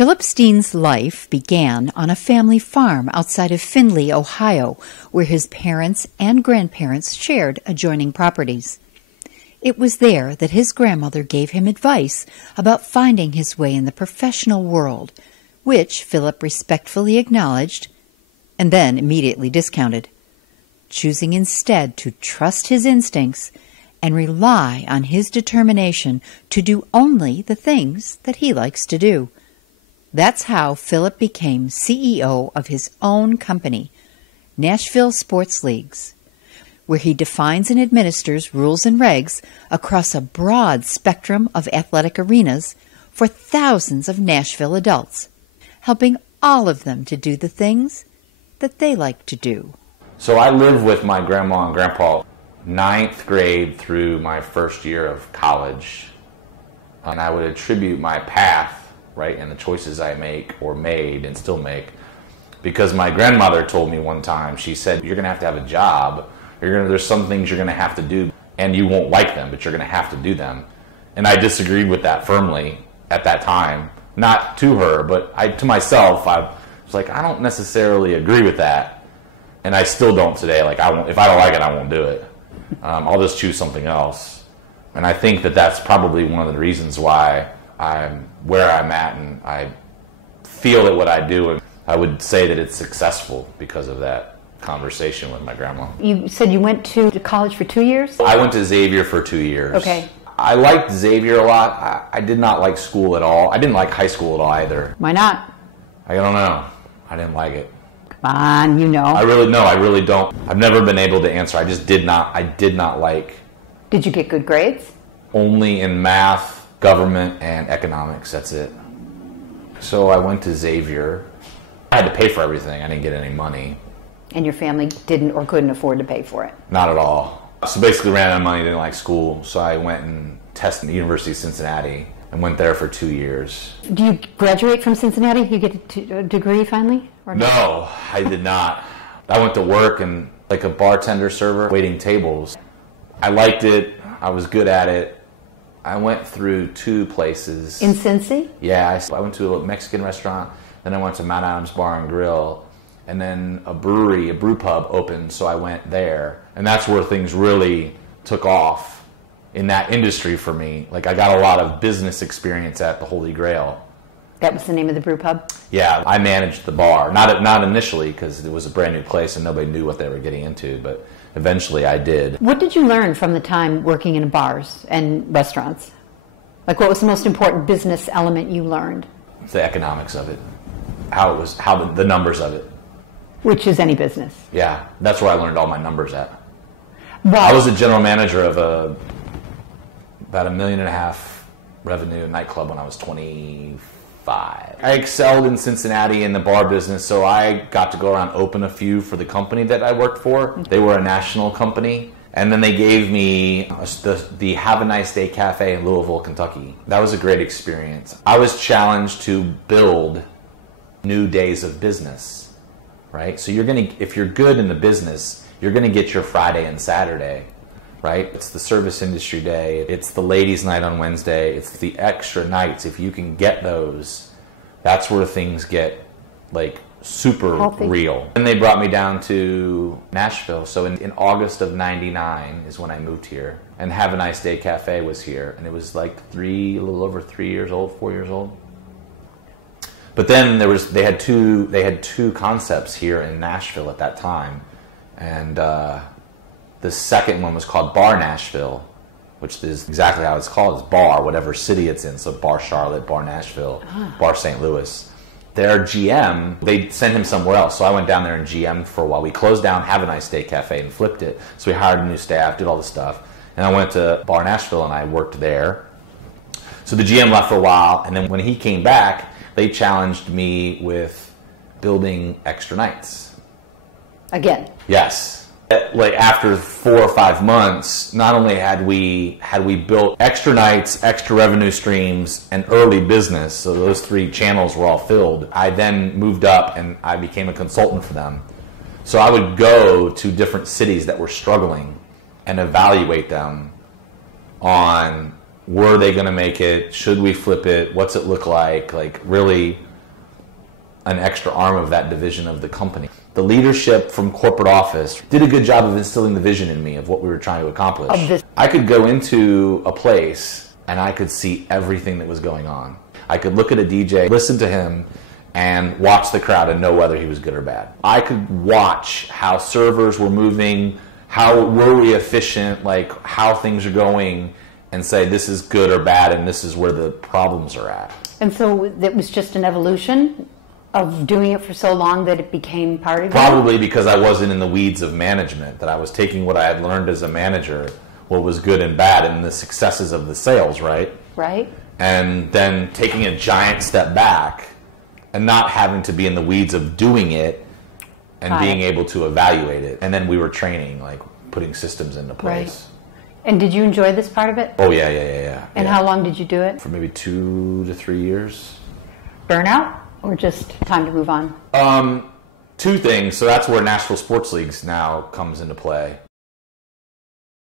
Philip Steen's life began on a family farm outside of Findlay, Ohio, where his parents and grandparents shared adjoining properties. It was there that his grandmother gave him advice about finding his way in the professional world, which Philip respectfully acknowledged and then immediately discounted, choosing instead to trust his instincts and rely on his determination to do only the things that he likes to do. That's how Philip became CEO of his own company, Nashville Sports Leagues, where he defines and administers rules and regs across a broad spectrum of athletic arenas for thousands of Nashville adults, helping all of them to do the things that they like to do. So I lived with my grandma and grandpa 9th grade through my first year of college, and I would attribute my path, right, and the choices I make or made and still make, because my grandmother told me one time, she said, you're going to have a job, there's some things you're going to have to do, and you won't like them, but you're going to have to do them. And I disagreed with that firmly at that time, not to her, but to myself. I was like, I don't necessarily agree with that, and I still don't today. Like, if I don't like it, I won't do it. I'll just choose something else. And I think that that's probably one of the reasons why I'm where I'm at, and I feel that what I do, and I would say that it's successful because of that conversation with my grandma. You said you went to college for 2 years? I went to Xavier for 2 years. Okay. I liked Xavier a lot. I did not like school at all. I didn't like high school at all either. Why not? I don't know. I didn't like it. Come on, you know. I really don't. I've never been able to answer. I did not like. Did you get good grades? Only in math, government, and economics. That's it. So I went to Xavier. I had to pay for everything. I didn't get any money. And your family didn't or couldn't afford to pay for it? Not at all. So basically ran out of money, didn't like school. So I went and tested at the University of Cincinnati and went there for 2 years. Do you graduate from Cincinnati? You get a degree finally? Or no, I did not. I went to work and like a bartender server waiting tables. I liked it. I was good at it. I went through 2 places. In Cincy? Yeah, I went to a Mexican restaurant, then I went to Mount Adams Bar and Grill, and then a brew pub opened, so I went there. And that's where things really took off in that industry for me. Like, I got a lot of business experience at the Holy Grail. That was the name of the brew pub? Yeah, I managed the bar. Not initially, because it was a brand new place and nobody knew what they were getting into, but eventually I did. What did you learn from the time working in bars and restaurants? Like, what was the most important business element you learned? The economics of it. The numbers of it. Which is any business. Yeah, that's where I learned all my numbers at. But I was a general manager of about $1.5 million revenue nightclub when I was 25. I excelled in Cincinnati in the bar business, so I got to go around open a few for the company that I worked for. They were a national company, and then they gave me the Have a Nice Day Cafe in Louisville, Kentucky. That was a great experience. I was challenged to build new days of business, right? So if you're good in the business, you're going to get your Friday and Saturday, right? It's the service industry day. It's the ladies' night on Wednesday. It's the extra nights. If you can get those, that's where things get like super healthy. Real. And they brought me down to Nashville. So in August of '99 is when I moved here. And Have a Nice Day Cafe was here. And it was like a little over 4 years old. But then they had two concepts here in Nashville at that time, and the second one was called Bar Nashville, which is exactly how it's called. It's bar, whatever city it's in. So Bar Charlotte, Bar Nashville, Bar St. Louis. Their GM, they sent him somewhere else. So I went down there and GM'd for a while. We closed down Have a Nice Day Cafe and flipped it. So we hired a new staff, did all the stuff, and I went to Bar Nashville and I worked there. So the GM left for a while, and then when he came back, they challenged me with building extra nights. Again? Yes. Like after 4 or 5 months, not only had we built extra nights, extra revenue streams, and early business, so those 3 channels were all filled, I then moved up and I became a consultant for them. So I would go to different cities that were struggling and evaluate them on, were they going to make it? Should we flip it? What's it look like? Like really an extra arm of that division of the company. The leadership from corporate office did a good job of instilling the vision in me of what we were trying to accomplish. I could go into a place and I could see everything that was going on. I could look at a DJ, listen to him, and watch the crowd and know whether he was good or bad. I could watch how servers were moving, how were we efficient, like how things are going, and say this is good or bad and this is where the problems are at. And so it was just an evolution of doing it for so long that it became part of you? Probably because I wasn't in the weeds of management, that I was taking what I had learned as a manager, what was good and bad, and the successes of the sales, right? Right. And then taking a giant step back and not having to be in the weeds of doing it and being able to evaluate it. And then we were training, like putting systems into place. Right. And did you enjoy this part of it? Oh, yeah. And how long did you do it? For maybe 2 to 3 years. Burnout or just time to move on? 2 things. So that's where Nashville Sports Leagues now comes into play.